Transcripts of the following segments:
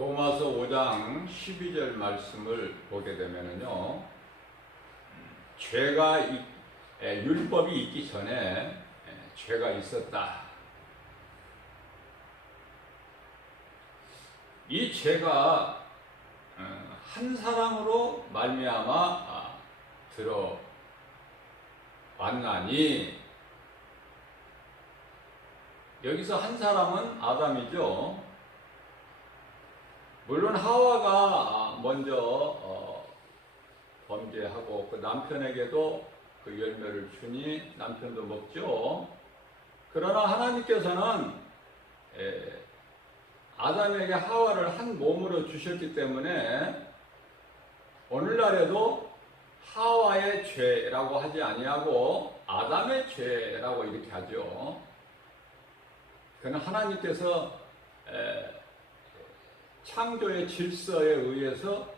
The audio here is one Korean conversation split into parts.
로마서 5장 12절 말씀을 보게 되면요, 율법이 있기 전에 죄가 있었다. 이 죄가 한 사람으로 말미암아 들어왔나니, 여기서 한 사람은 아담이죠. 물론 하와가 먼저 범죄하고 그 남편에게도 그 열매를 주니 남편도 먹죠. 그러나 하나님께서는 아담에게 하와를 한 몸으로 주셨기 때문에 오늘날에도 하와의 죄라고 하지 아니하고 아담의 죄라고 이렇게 하죠. 그는 하나님께서 창조의 질서에 의해서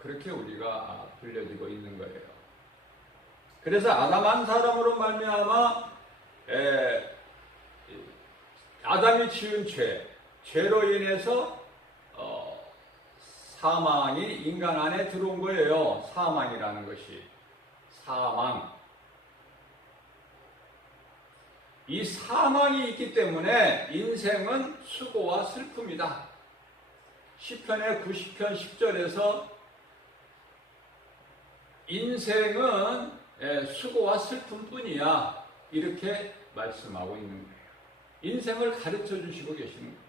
그렇게 우리가 불려지고 있는 거예요. 그래서 아담 한 사람으로 말미암아 아담이 지은 죄로 인해서 사망이 인간 안에 들어온 거예요. 사망이라는 것이 사망. 이 사망이 있기 때문에 인생은 수고와 슬픔이다. 시편의 90편 10절에서 인생은 수고와 슬픔뿐이야, 이렇게 말씀하고 있는 거예요. 인생을 가르쳐 주시고 계시는 거예요.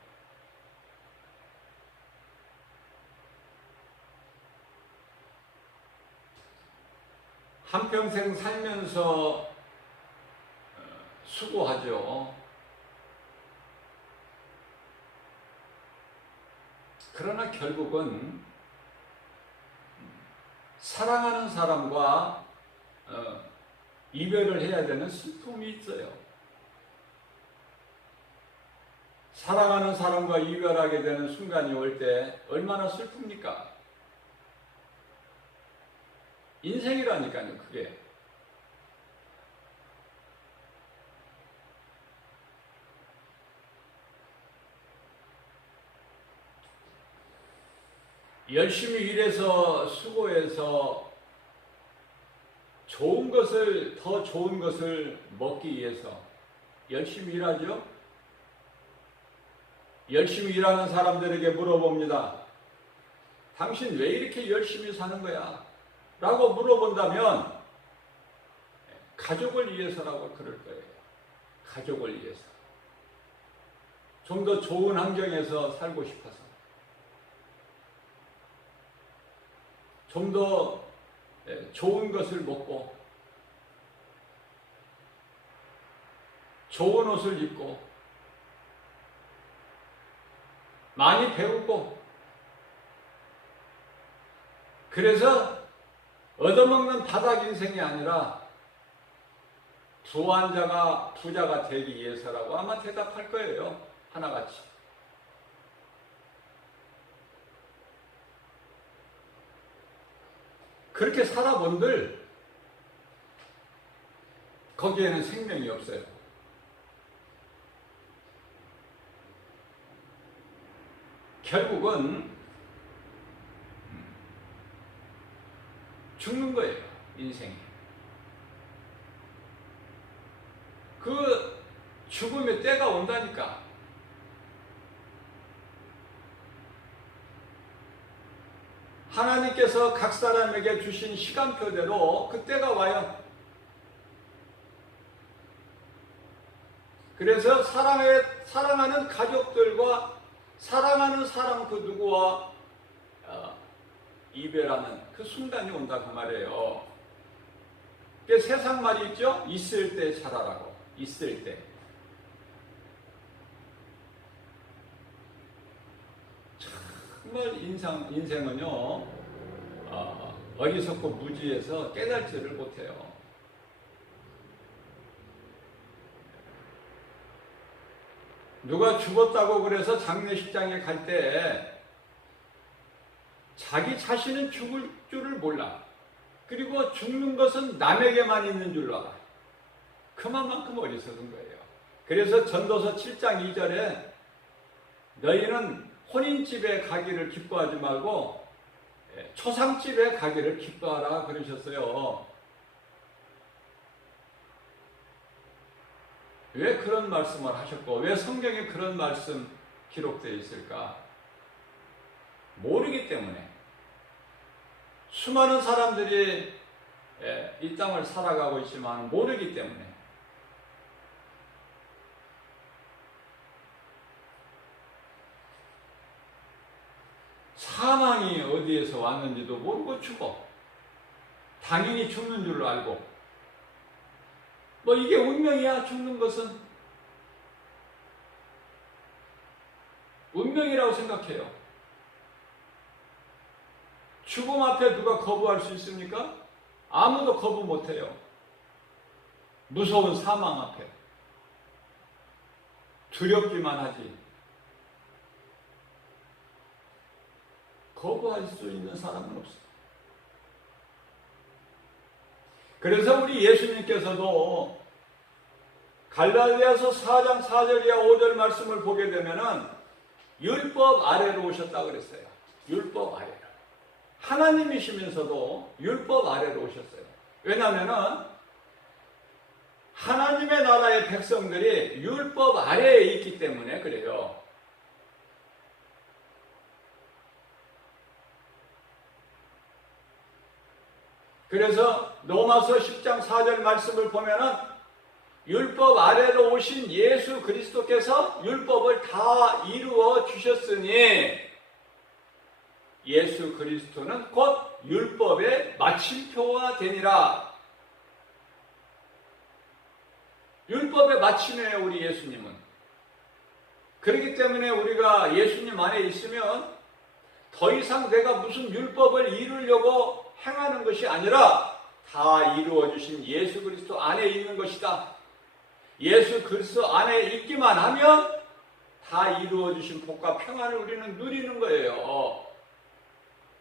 한평생 살면서 수고하죠. 그러나 결국은 사랑하는 사람과 이별을 해야 되는 슬픔이 있어요. 사랑하는 사람과 이별하게 되는 순간이 올 때 얼마나 슬픕니까? 인생이라니까요, 그게. 열심히 일해서 수고해서 더 좋은 것을 먹기 위해서 열심히 일하죠. 열심히 일하는 사람들에게 물어봅니다. 당신 왜 이렇게 열심히 사는 거야? 라고 물어본다면 가족을 위해서라고 그럴 거예요. 가족을 위해서. 좀 더 좋은 환경에서 살고 싶어서. 좀 더 좋은 것을 먹고 좋은 옷을 입고 많이 배우고, 그래서 얻어먹는 바닥 인생이 아니라 부자가 되기 위해서라고 아마 대답할 거예요. 하나같이. 그렇게 살아본들 거기에는 생명이 없어요. 결국은 죽는 거예요, 인생이. 그 죽음의 때가 온다니까. 하나님께서 각 사람에게 주신 시간표대로 그 때가 와요. 그래서 사랑하는 가족들과 사랑하는 사람 그 누구와 이별하는 그 순간이 온다, 그 말이에요. 세상 말이 있죠? 있을 때 살아라고. 있을 때. 정말 인생은요, 어리석고 무지해서 깨달지를 못해요. 누가 죽었다고 그래서 장례식장에 갈 때 자기 자신은 죽을 줄을 몰라. 그리고 죽는 것은 남에게만 있는 줄 알아. 그만큼 어리석은 거예요. 그래서 전도서 7장 2절에 너희는 혼인집에 가기를 기뻐하지 말고 초상집에 가기를 기뻐하라 그러셨어요. 왜 그런 말씀을 하셨고 왜 성경에 그런 말씀 기록되어 있을까? 모르기 때문에. 수많은 사람들이 이 땅을 살아가고 있지만 모르기 때문에. 사망이 어디에서 왔는지도 모르고 죽어. 당연히 죽는 줄로 알고. 뭐 이게 운명이야, 죽는 것은. 운명이라고 생각해요. 죽음 앞에 누가 거부할 수 있습니까? 아무도 거부 못해요. 무서운 사망 앞에. 두렵기만 하지. 거부할 수 있는 사람은 없어요. 그래서 우리 예수님께서도 갈라디아서 4장 4절 이하 5절 말씀을 보게 되면은 율법 아래로 오셨다고 그랬어요. 율법 아래로. 하나님이시면서도 율법 아래로 오셨어요. 왜냐하면은 하나님의 나라의 백성들이 율법 아래에 있기 때문에 그래요. 그래서 로마서 10장 4절 말씀을 보면은 율법 아래로 오신 예수 그리스도께서 율법을 다 이루어 주셨으니 예수 그리스도는 곧 율법의 마침표가 되니라. 율법의 마침이에요, 우리 예수님은. 그렇기 때문에 우리가 예수님 안에 있으면 더 이상 내가 무슨 율법을 이루려고 행하는 것이 아니라 다 이루어 주신 예수 그리스도 안에 있는 것이다. 예수 그리스도 안에 있기만 하면 다 이루어 주신 복과 평안을 우리는 누리는 거예요.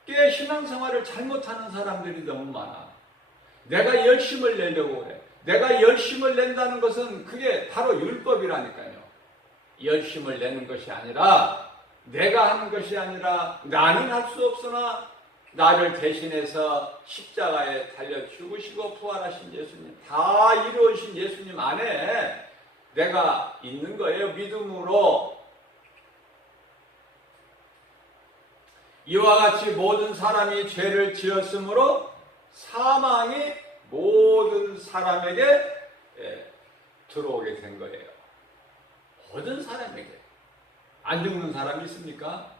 꽤 신앙생활을 잘못하는 사람들이 너무 많아. 내가 열심을 내려고 그래. 내가 열심을 낸다는 것은 그게 바로 율법이라니까요. 열심을 내는 것이 아니라 내가 하는 것이 아니라 나는 할 수 없으나 나를 대신해서 십자가에 달려 죽으시고 부활하신 예수님, 다 이루어진 예수님 안에 내가 있는 거예요. 믿음으로. 이와 같이 모든 사람이 죄를 지었으므로 사망이 모든 사람에게 들어오게 된 거예요. 모든 사람에게. 안 죽는 사람이 있습니까?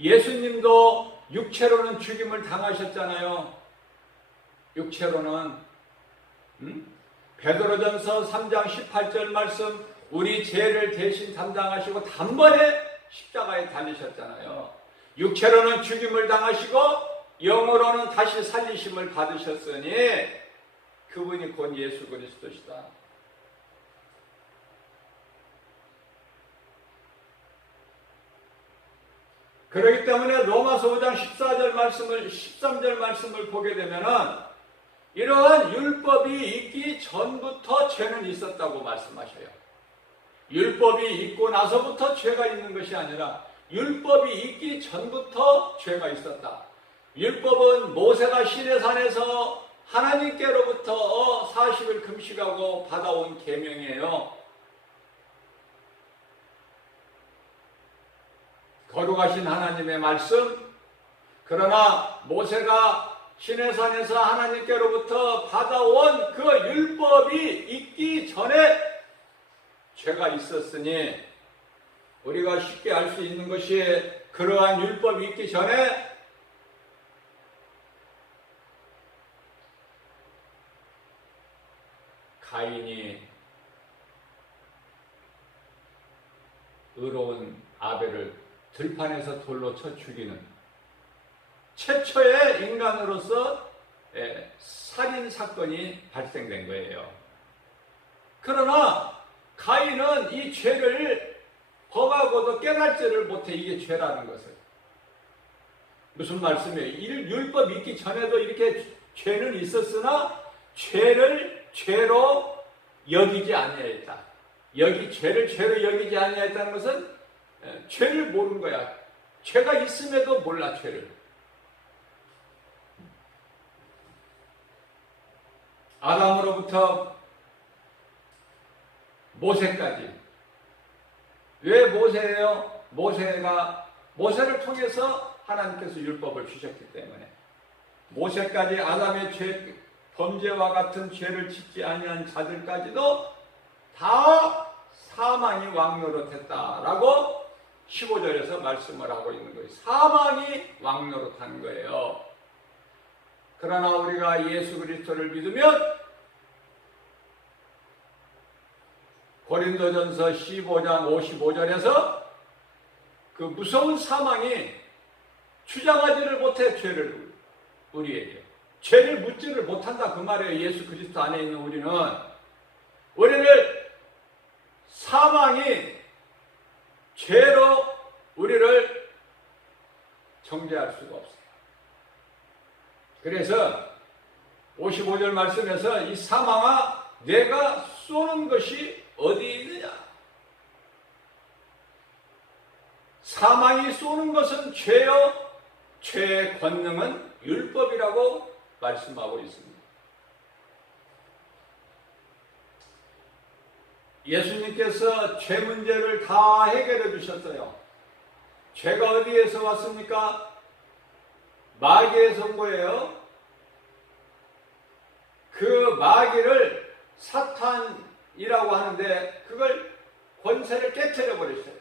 예수님도 육체로는 죽임을 당하셨잖아요. 육체로는. 베드로전서 3장 18절 말씀, 우리 죄를 대신 담당하시고 단번에 십자가에 달리셨잖아요. 육체로는 죽임을 당하시고 영으로는 다시 살리심을 받으셨으니 그분이 곧 예수 그리스도시다. 그렇기 때문에 로마서 5장 13절 말씀을 보게 되면은 이러한 율법이 있기 전부터 죄는 있었다고 말씀하셔요. 율법이 있고 나서부터 죄가 있는 것이 아니라 율법이 있기 전부터 죄가 있었다. 율법은 모세가 시내산에서 하나님께로부터 40일 금식하고 받아온 계명이에요. 거룩하신 하나님의 말씀. 그러나 모세가 시내산에서 하나님께로부터 받아온 그 율법이 있기 전에 죄가 있었으니 우리가 쉽게 알 수 있는 것이 그러한 율법이 있기 전에 가인이 의로운 아벨을 들판에서 돌로 쳐 죽이는 최초의 인간으로서 살인 사건이 발생된 거예요. 그러나 가인은 이 죄를 범하고도 깨달지를 못해. 이게 죄라는 것을. 무슨 말씀이에요? 율법 있기 전에도 이렇게 죄는 있었으나 죄를 죄로 여기지 아니하였다. 죄를 죄로 여기지 아니했다는 것은 죄를 모르는 거야. 죄가 있음에도 몰라, 죄를. 아담으로부터 모세까지. 왜 모세예요? 모세를 통해서 하나님께서 율법을 주셨기 때문에. 모세까지 아담의 범죄와 같은 죄를 짓지 아니한 자들까지도 다 사망이 왕노릇했다라고 15절에서 말씀을 하고 있는 거예요. 사망이 왕노릇한 거예요. 그러나 우리가 예수 그리스도를 믿으면 고린도전서 15장 55절에서 그 무서운 사망이 주장하지를 못해, 죄를 우리에게. 죄를 묻지를 못한다 그 말이에요. 예수 그리스도 안에 있는 우리를 사망이 죄로 우리를 정죄할 수가 없어요. 그래서 55절 말씀에서 이 사망아 내가 쏘는 것이 어디 있느냐? 사망이 쏘는 것은 죄요, 죄의 권능은 율법이라고 말씀하고 있습니다. 예수님께서 죄 문제를 다 해결해 주셨어요. 죄가 어디에서 왔습니까? 마귀에서 온 거예요. 그 마귀를 사탄이라고 하는데 그걸 권세를 깨트려 버리셨어요.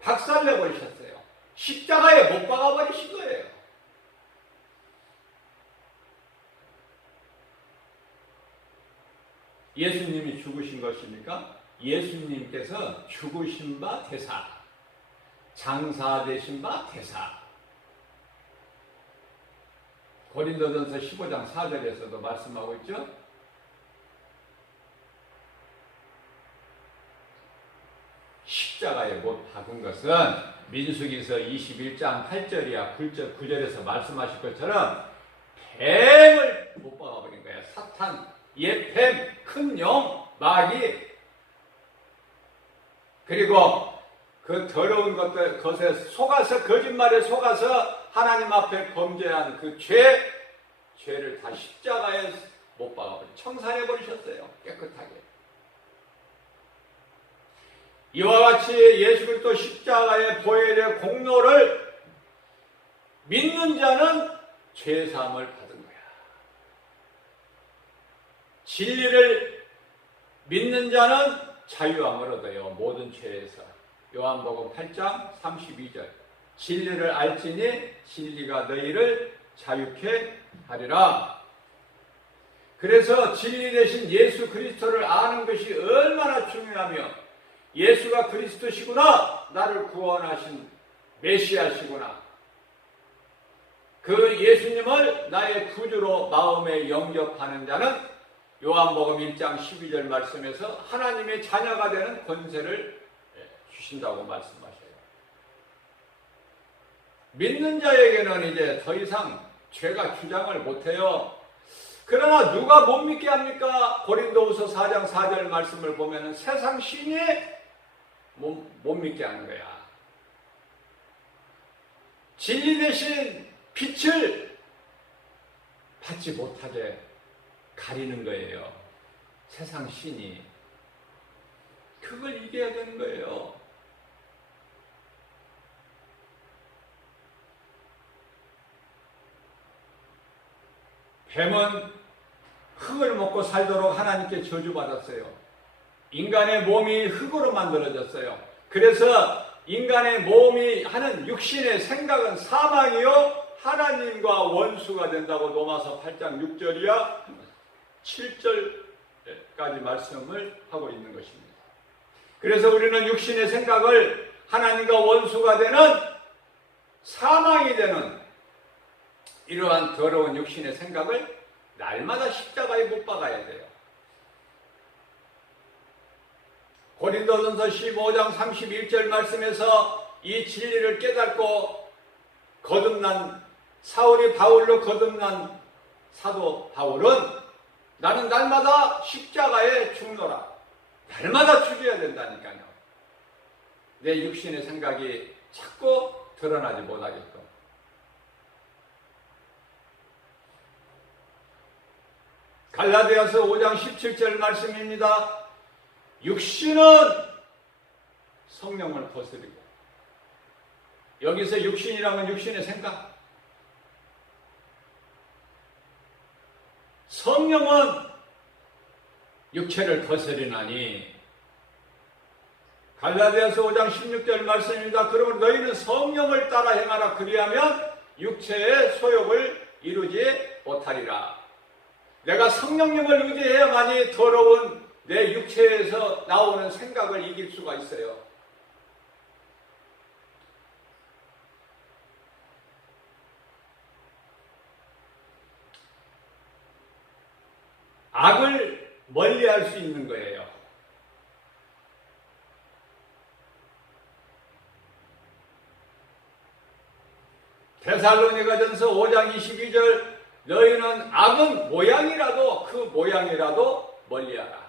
박살내 버리셨어요. 십자가에 못 박아 버리신 거예요. 예수님이 죽으신 것입니까? 예수님께서 죽으신 바 대사, 장사되신 바 대사. 고린도전서 15장 4절에서도 말씀하고 있죠. 십자가에 못 박은 것은 민수기서 21장 8절이야 9절에서 말씀하실 것처럼 뱀을 못 박아버린 거야. 사탄, 옛뱀, 큰 영, 마귀. 그리고 그 더러운 것에 속아서, 거짓말에 속아서 하나님 앞에 범죄한 그 죄를 다 십자가에 못 박아버려 청산해버리셨어요. 깨끗하게. 이와 같이 예수 그리스도 십자가의 보혈의 공로를 믿는 자는 죄사함을 받은 거야. 진리를 믿는 자는 자유함을 얻어요. 모든 죄에서. 요한복음 8장 32절. 진리를 알지니 진리가 너희를 자유케 하리라. 그래서 진리 대신 예수 그리스도를 아는 것이 얼마나 중요하며 예수가 그리스도시구나, 나를 구원하신 메시아시구나, 그 예수님을 나의 구주로 마음에 영접하는 자는 요한복음 1장 12절 말씀에서 하나님의 자녀가 되는 권세를 주신다고 말씀하셔요. 믿는 자에게는 이제 더 이상 죄가 주장을 못해요. 그러나 누가 못 믿게 합니까? 고린도후서 4장 4절 말씀을 보면 세상 신이 못 믿게 하는 거야. 진리 대신 빛을 받지 못하게 가리는 거예요. 세상 신이. 그걸 이겨야 되는 거예요. 뱀은 흙을 먹고 살도록 하나님께 저주받았어요. 인간의 몸이 흙으로 만들어졌어요. 그래서 인간의 몸이 하는 육신의 생각은 사망이요 하나님과 원수가 된다고 로마서 8장 6절이야 7절까지 말씀을 하고 있는 것입니다. 그래서 우리는 육신의 생각을 하나님과 원수가 되는 사망이 되는 이러한 더러운 육신의 생각을 날마다 십자가에 못 박아야 돼요. 고린도전서 15장 31절 말씀에서 이 진리를 깨닫고 거듭난 사울이 바울로 거듭난 사도 바울은 나는 날마다 십자가에 죽노라. 날마다 죽여야 된다니까요. 내 육신의 생각이 자꾸 드러나지 못하게끔. 갈라디아서 5장 17절 말씀입니다. 육신은 성령을 거스리고, 여기서 육신이라면 육신의 생각, 성령은 육체를 거스리나니. 갈라디아서 5장 16절 말씀입니다. 그러면 너희는 성령을 따라 행하라. 그리하면 육체의 소욕을 이루지 못하리라. 내가 성령님을 의지해야만이 더러운 내 육체에서 나오는 생각을 이길 수가 있어요. 악을 멀리할 수 있는 거예요. 데살로니가전서 5장 22절 너희는 악은 모양이라도 그 모양이라도 멀리하라.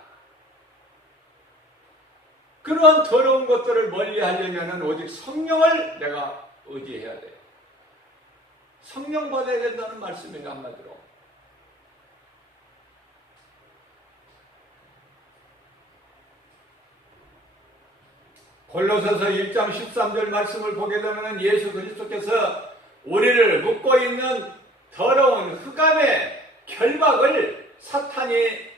그러한 더러운 것들을 멀리하려면 오직 성령을 내가 의지해야 돼요. 성령 받아야 된다는 말씀이에요. 한마디로. 골로새서 1장 13절 말씀을 보게 되면 예수 그리스도께서 우리를 묶고 있는 더러운 흑암의 결박을, 사탄이,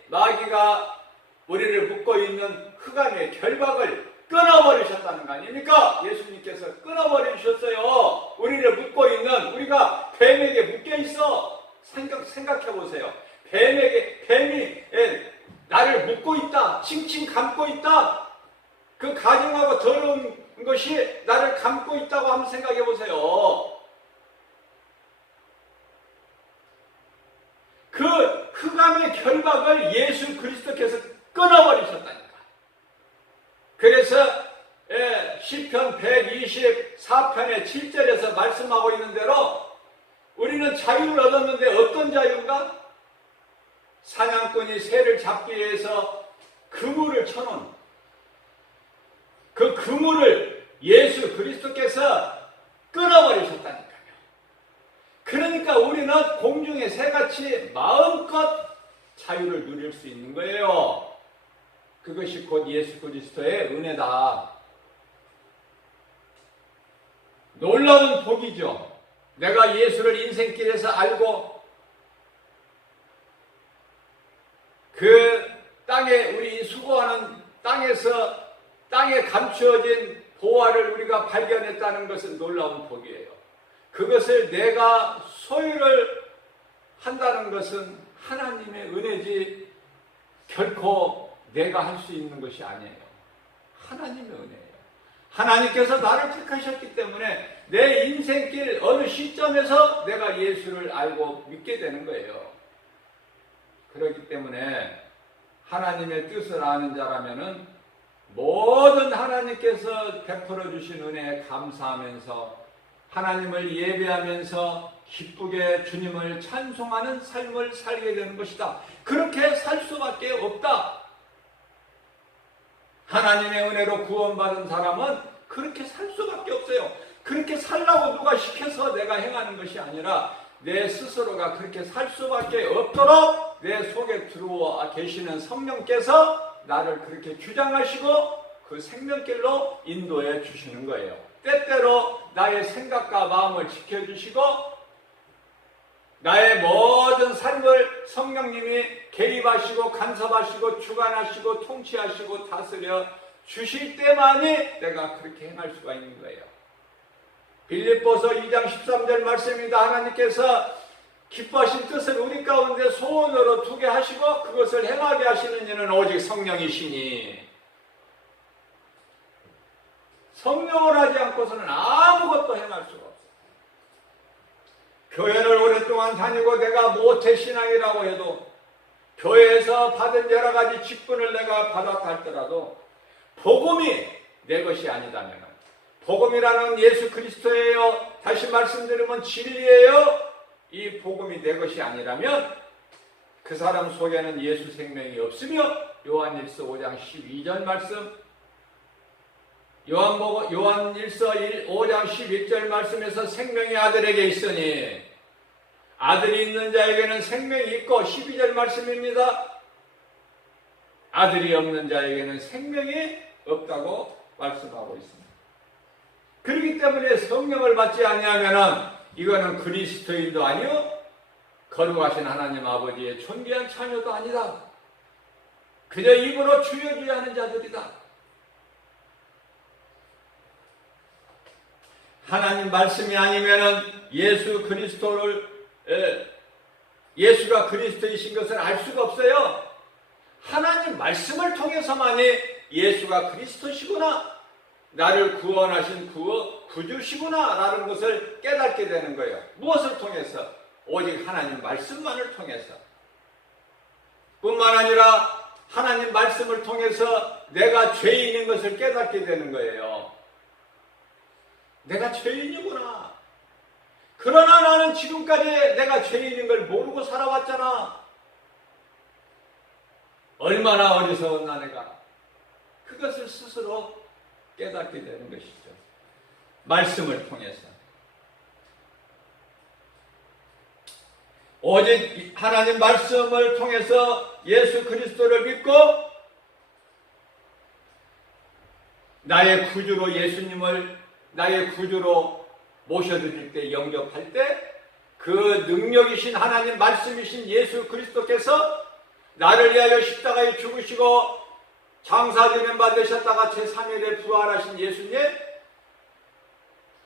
마귀가 우리를 묶고 있는 흑암의 결박을 끊어버리셨다는 거 아닙니까? 예수님께서 끊어버리셨어요. 우리를 묶고 있는, 우리가 뱀에게 묶여있어. 생각해보세요. 뱀이 나를 묶고 있다. 칭칭 감고 있다. 그 가증하고 더러운 것이 나를 감고 있다고 한번 생각해보세요. 그 흑암의 결박을 예수 그리스도께서 끊어버리셨다니까. 그래서 시편 124편의 7절에서 말씀하고 있는 대로 우리는 자유를 얻었는데 어떤 자유인가? 사냥꾼이 새를 잡기 위해서 그물을 쳐놓은 그 그물을 예수 그리스도께서 끊어버리셨다니까요. 그러니까 우리는 공중의 새같이 마음껏 자유를 누릴 수 있는 거예요. 그것이 곧 예수 그리스도의 은혜다. 놀라운 복이죠. 내가 예수를 인생길에서 알고 그 땅에 우리 수고하는 땅에서 땅에 감추어진 보화를 우리가 발견했다는 것은 놀라운 복이에요. 그것을 내가 소유를 한다는 것은 하나님의 은혜지 결코 내가 할 수 있는 것이 아니에요. 하나님의 은혜예요. 하나님께서 나를 택하셨기 때문에 내 인생길 어느 시점에서 내가 예수를 알고 믿게 되는 거예요. 그렇기 때문에 하나님의 뜻을 아는 자라면은 모든 하나님께서 베풀어 주신 은혜에 감사하면서 하나님을 예배하면서 기쁘게 주님을 찬송하는 삶을 살게 되는 것이다. 그렇게 살 수밖에 없다. 하나님의 은혜로 구원받은 사람은 그렇게 살 수밖에 없어요. 그렇게 살라고 누가 시켜서 내가 행하는 것이 아니라 내 스스로가 그렇게 살 수밖에 없도록 내 속에 들어와 계시는 성령께서 나를 그렇게 주장하시고 그 생명길로 인도해 주시는 거예요. 때때로 나의 생각과 마음을 지켜주시고 나의 모든 삶을 성령님이 개입하시고 간섭하시고 주관하시고 통치하시고 다스려 주실 때만이 내가 그렇게 행할 수가 있는 거예요. 빌립보서 2장 13절 말씀입니다. 하나님께서 기뻐하신 뜻을 우리 가운데 소원으로 두게 하시고 그것을 행하게 하시는 이는 오직 성령이시니 성령을 하지 않고서는 아무것도 행할 수가 없어요. 교회를 오랫동안 다니고 내가 모태신앙이라고 해도 교회에서 받은 여러 가지 직분을 내가 받았다 할지라도 복음이 내 것이 아니다면 복음이라는 예수 그리스도예요. 다시 말씀드리면 진리예요. 이 복음이 내 것이 아니라면 그 사람 속에는 예수 생명이 없으며 요한일서 5장 12절 말씀, 요한일서 5장 11절 말씀에서 생명이 아들에게 있으니 아들이 있는 자에게는 생명이 있고 12절 말씀입니다. 아들이 없는 자에게는 생명이 없다고 말씀하고 있습니다. 그렇기 때문에 성령을 받지 아니하면은 이거는 그리스도인도 아니요 거룩하신 하나님 아버지의 존귀한 자녀도 아니다. 그저 입으로 주여 주여 하는 자들이다. 하나님 말씀이 아니면은 예수가 그리스도이신 것을 알 수가 없어요. 하나님 말씀을 통해서만이 예수가 그리스도시구나, 나를 구원하신 구주시구나 라는 것을 깨닫게 되는 거예요. 무엇을 통해서? 오직 하나님 말씀만을 통해서. 뿐만 아니라 하나님 말씀을 통해서 내가 죄인인 것을 깨닫게 되는 거예요. 내가 죄인이구나. 그러나 나는 지금까지 내가 죄인인 걸 모르고 살아왔잖아. 얼마나 어리석었나 내가. 그것을 스스로 깨닫게 되는 것이죠. 말씀을 통해서. 오직 하나님 말씀을 통해서 예수 그리스도를 믿고 나의 구주로 예수님을 나의 구주로 모셔드릴 때, 영접할 때 그 능력이신 하나님 말씀이신 예수 그리스도께서 나를 위하여 십자가에 죽으시고 장사되는 바 되셨다가 제3일에 부활하신 예수님,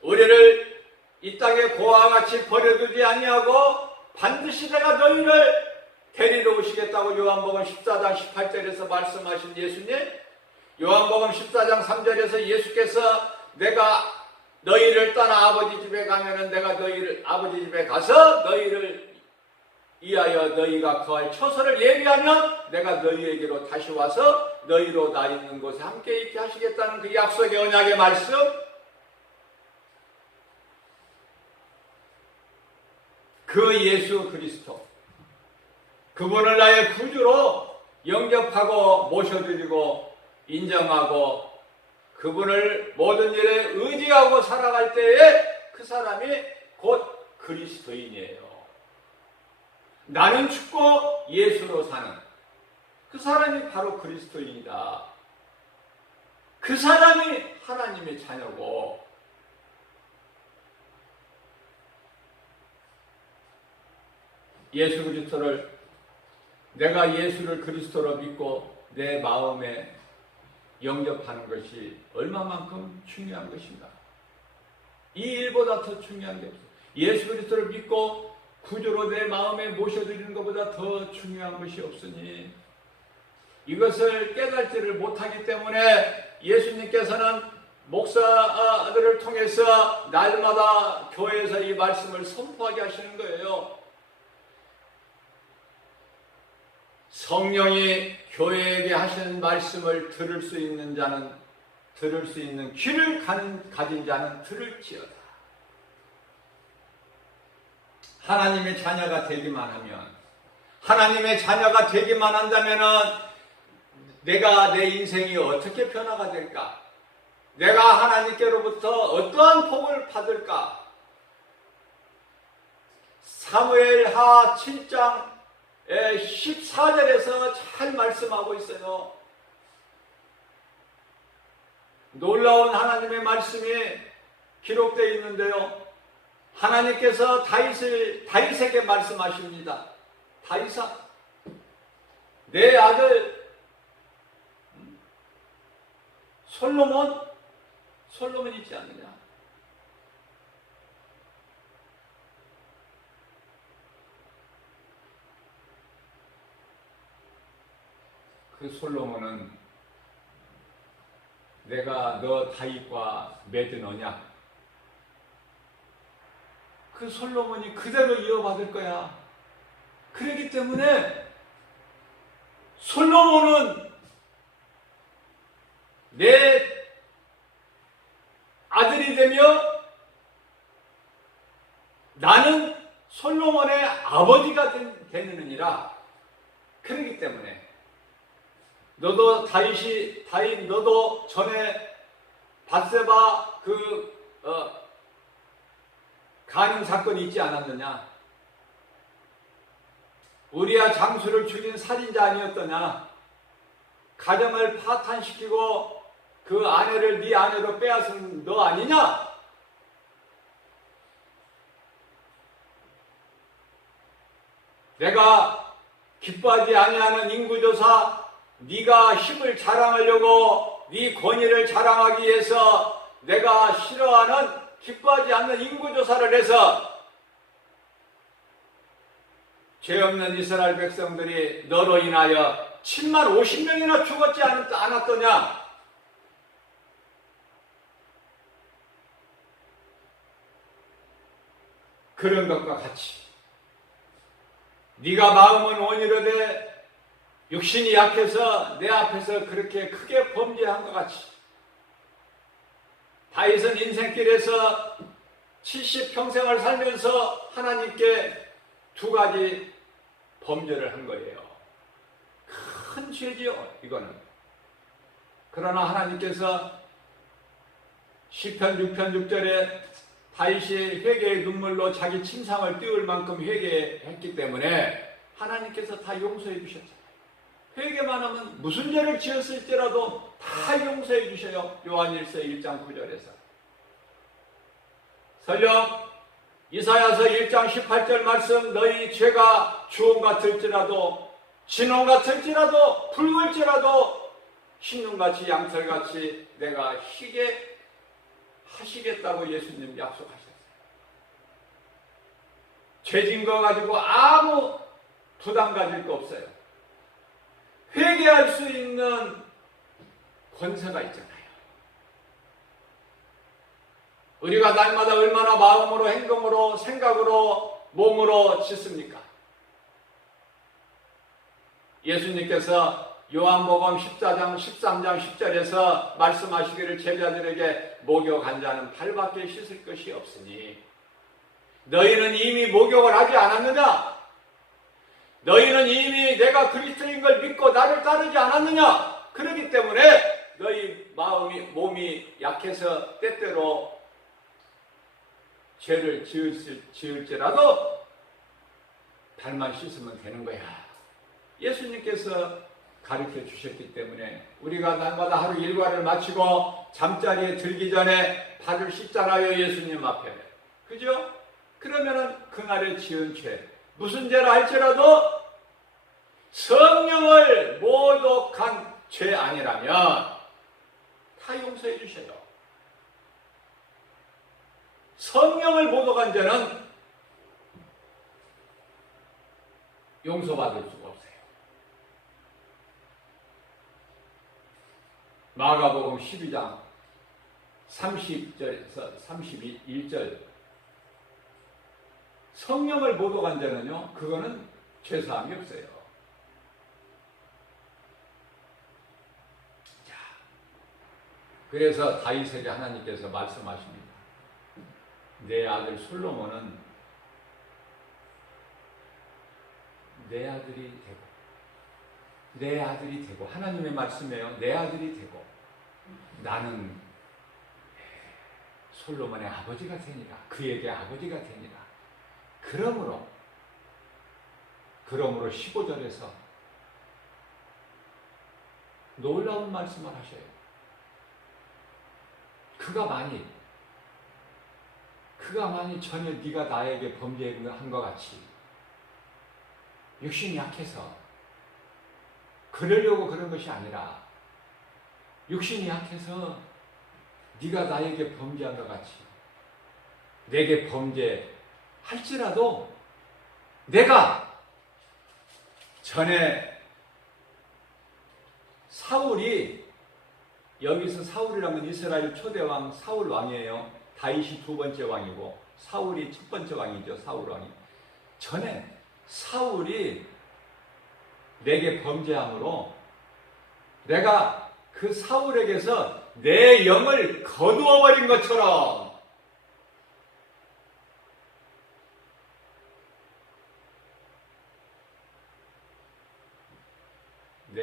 우리를 이 땅에 고아와 같이 버려두지 아니하고 반드시 내가 너희를 데리러 오시겠다고 요한복음 14장 18절에서 말씀하신 예수님, 요한복음 14장 3절에서 예수께서 내가 너희를 떠나 아버지 집에 가면은 내가 너희를 아버지 집에 가서 너희를 이하여 너희가 거할 처소를 예비하면 내가 너희에게로 다시 와서 너희로 나 있는 곳에 함께 있게 하시겠다는 그 약속의 언약의 말씀, 그 예수 그리스도, 그분을 나의 구주로 영접하고 모셔드리고 인정하고 그분을 모든 일에 의지하고 살아갈 때에 그 사람이 곧 그리스도인이에요. 나는 죽고 예수로 사는 그 사람이 바로 그리스도인이다. 그 사람이 하나님의 자녀고, 예수 그리스도를, 내가 예수를 그리스도로 믿고 내 마음에 영접하는 것이 얼마만큼 중요한 것인가. 이 일보다 더 중요한 게 없어요. 예수 그리스도를 믿고 구주로 내 마음에 모셔드리는 것보다 더 중요한 것이 없으니, 이것을 깨닫지를 못하기 때문에 예수님께서는 목사들을 통해서 날마다 교회에서 이 말씀을 선포하게 하시는 거예요. 성령이 교회에게 하시는 말씀을 들을 수 있는 자는, 들을 수 있는 귀를 가진 자는 들을지어다. 하나님의 자녀가 되기만 하면, 하나님의 자녀가 되기만 한다면은 내가 내 인생이 어떻게 변화가 될까? 내가 하나님께로부터 어떠한 복을 받을까? 사무엘하 7장 14절에서 잘 말씀하고 있어요. 놀라운 하나님의 말씀이 기록되어 있는데요. 하나님께서 다윗에게 말씀하십니다. 다윗아, 내 아들 솔로몬 있지 않느냐? 그 솔로몬은 내가 너 다윗과 맺은 언약, 그 솔로몬이 그대로 이어받을 거야. 그렇기 때문에 솔로몬은 내 아들이 되며 나는 솔로몬의 아버지가 되느니라. 그렇기 때문에 너도 다윗 너도 전에 밧세바 간음 사건이 있지 않았느냐? 우리야 장수를 죽인 살인자 아니었더냐? 가정을 파탄시키고 그 아내를 네 아내로 빼앗은 너 아니냐? 내가 기뻐하지 아니하는 인구조사, 네가 힘을 자랑하려고 네 권위를 자랑하기 위해서 내가 싫어하는 기뻐하지 않는 인구조사를 해서 죄 없는 이스라엘 백성들이 너로 인하여 7만 50명이나 죽었지 않았더냐? 그런 것과 같이 네가 마음은 온유로되 육신이 약해서 내 앞에서 그렇게 크게 범죄한 것 같이 다윗은 인생길에서 70평생을 살면서 하나님께 두 가지 범죄를 한 거예요. 큰 죄지요, 이거는. 그러나 하나님께서 시편 6편 6절에 다윗이 회개의 눈물로 자기 침상을 띄울 만큼 회개했기 때문에 하나님께서 다 용서해 주셨잖아요. 회개만 하면 무슨 죄를 지었을지라도 다 용서해 주셔요. 요한일서 1장 9절에서. 설령 이사야서 1장 18절 말씀 너희 죄가 주홍 같을지라도 진홍 같을지라도 붉을지라도 흰눈같이 양털같이 내가 희게 하시겠다고 예수님 약속하셨어요. 죄진 거 가지고 아무 부담 가질 거 없어요. 회개할 수 있는 권세가 있잖아요. 우리가 날마다 얼마나 마음으로, 행동으로, 생각으로, 몸으로 짓습니까? 예수님께서 요한복음 14장 13장 10절에서 말씀하시기를 제자들에게 목욕한 자는 발밖에 씻을 것이 없으니 너희는 이미 목욕을 하지 않았느냐? 너희는 이미 내가 그리스도인 걸 믿고 나를 따르지 않았느냐? 그렇기 때문에 너희 몸이 약해서 때때로 죄를 지을지라도 발만 씻으면 되는 거야. 예수님께서 가르쳐 주셨기 때문에 우리가 날마다 하루 일과를 마치고 잠자리에 들기 전에 발을 씻잖아요. 예수님 앞에. 그죠? 그러면은 그날에 지은 죄, 무슨 죄라 할지라도 성령을 모독한 죄 아니라면 다 용서해 주셔요. 성령을 모독한 죄는 용서받을 수가 없어요. 마가복음 12장 30절에서 31절 성령을 모독한 자는요, 그거는 죄사함이 없어요. 자, 그래서 다윗에게 하나님께서 말씀하십니다. 내 아들 솔로몬은 내 아들이 되고 하나님의 말씀이에요. 내 아들이 되고 나는 솔로몬의 아버지가 되니라. 그에게 아버지가 되니라. 그러므로 15절에서 놀라운 말씀을 하셔요. 그가 만일 전혀 네가 나에게 범죄한 것 같이 육신이 약해서 그러려고 그런 것이 아니라 육신이 약해서 네가 나에게 범죄한 것 같이 내게 범죄할지라도 내가 전에 사울이 여기서 사울이라면 이스라엘 초대왕 사울 왕이에요. 다윗이 두 번째 왕이고 사울이 첫 번째 왕이죠. 사울 왕이. 전에 사울이 내게 범죄함으로 내가 그 사울에게서 내 영을 거두어버린 것처럼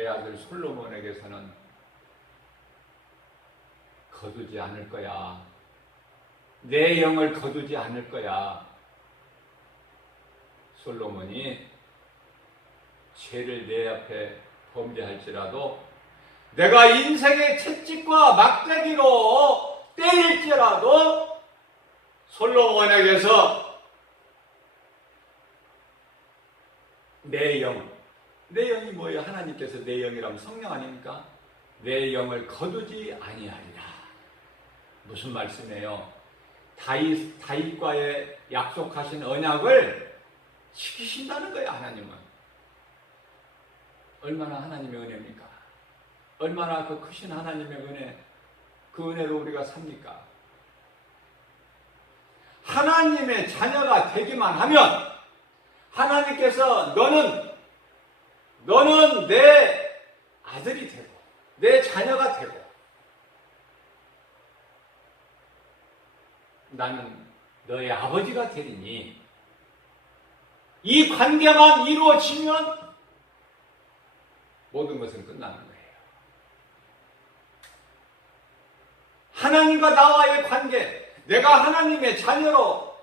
나의 아들 솔로몬에게서는 거두지 않을 거야. 내 영을 거두지 않을 거야. 솔로몬이 죄를 내 앞에 범죄할지라도 내가 인생의 채찍과 막대기로 때릴지라도 솔로몬에게서 내 영이 뭐예요? 하나님께서 내 영이라면 성령 아닙니까? 내 영을 거두지 아니하리라. 무슨 말씀이에요? 다윗과의 약속하신 언약을 지키신다는 거예요. 하나님은 얼마나 하나님의 은혜입니까? 얼마나 그 크신 하나님의 은혜, 그 은혜로 우리가 삽니까? 하나님의 자녀가 되기만 하면 하나님께서 너는 내 아들이 되고 내 자녀가 되고 나는 너의 아버지가 되리니 이 관계만 이루어지면 모든 것은 끝나는 거예요. 하나님과 나와의 관계, 내가 하나님의 자녀로,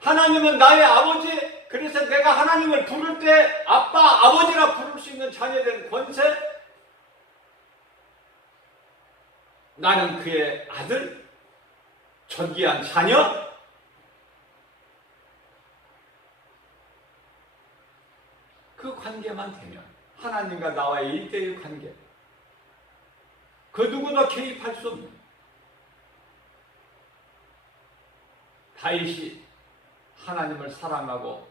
하나님은 나의 아버지, 그래서 내가 하나님을 부를 때 아빠, 아버지라 부를 수 있는 자녀된 권세, 나는 그의 아들, 존귀한 자녀, 그 관계만 되면 하나님과 나와의 일대의 관계, 그 누구도 개입할 수 없는, 다윗이 하나님을 사랑하고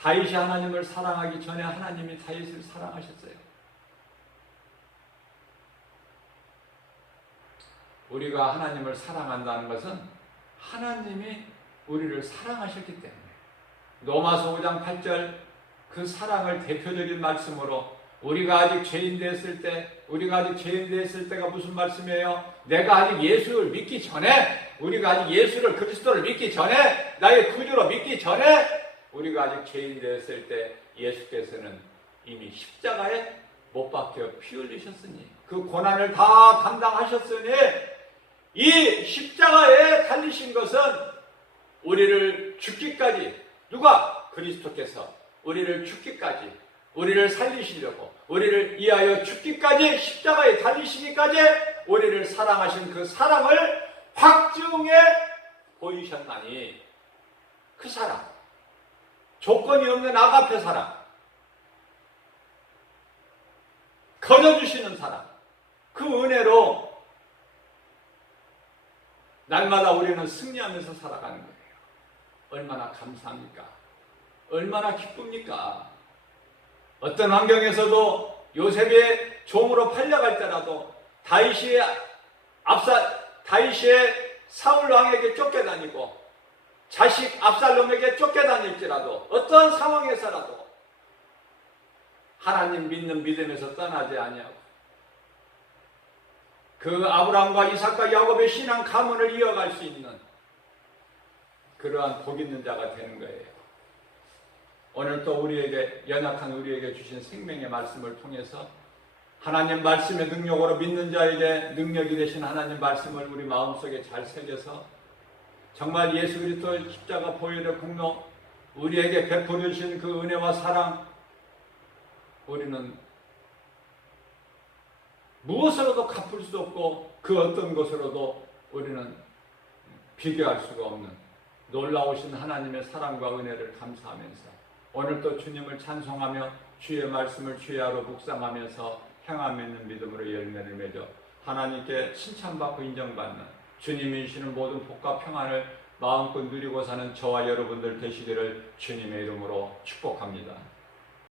다윗이 하나님을 사랑하기 전에 하나님이 다윗을 사랑하셨어요. 우리가 하나님을 사랑한다는 것은 하나님이 우리를 사랑하셨기 때문에 로마서 5장 8절 그 사랑을 대표적인 말씀으로 우리가 아직 죄인 됐을 때가 무슨 말씀이에요? 내가 아직 예수를 믿기 전에, 우리가 아직 예수를 그리스도를 믿기 전에, 나의 구주로 믿기 전에 우리가 아직 죄인 됐을 때 예수께서는 이미 십자가에 못 박혀 피 흘리셨으니 그 고난을 다 담당하셨으니 이 십자가에 달리신 것은 우리를 죽기까지, 누가? 그리스도께서 우리를 죽기까지, 우리를 살리시려고, 우리를 위하여 죽기까지 십자가에 달리시기까지 우리를 사랑하신 그 사랑을 확증해 보이셨나니, 그 사랑, 조건이 없는 아가페 사랑, 거저주시는 사랑, 그 은혜로 날마다 우리는 승리하면서 살아가는 거예요. 얼마나 감사합니까? 얼마나 기쁩니까? 어떤 환경에서도 요셉의 종으로 팔려갈 때라도 다윗의 사울 왕에게 쫓겨다니고 자식 압살롬에게 쫓겨다닐지라도 어떤 상황에서라도 하나님 믿는 믿음에서 떠나지 아니하고 그 아브라함과 이삭과 야곱의 신앙 가문을 이어갈 수 있는 그러한 복 있는 자가 되는 거예요. 오늘 또 우리에게, 연약한 우리에게 주신 생명의 말씀을 통해서 하나님 말씀의 능력으로 믿는 자에게 능력이 되신 하나님 말씀을 우리 마음속에 잘 새겨서 정말 예수 그리스도의 십자가 보혈의 공로, 우리에게 베풀어 주신 그 은혜와 사랑, 우리는 무엇으로도 갚을 수 없고 그 어떤 것으로도 우리는 비교할 수가 없는 놀라우신 하나님의 사랑과 은혜를 감사하면서 오늘 또 주님을 찬송하며 주의 말씀을 주야로 묵상하면서 행함 있는 믿음으로 열매를 맺어 하나님께 칭찬받고 인정받는 주님이 주시는 모든 복과 평안을 마음껏 누리고 사는 저와 여러분들 되시기를 주님의 이름으로 축복합니다.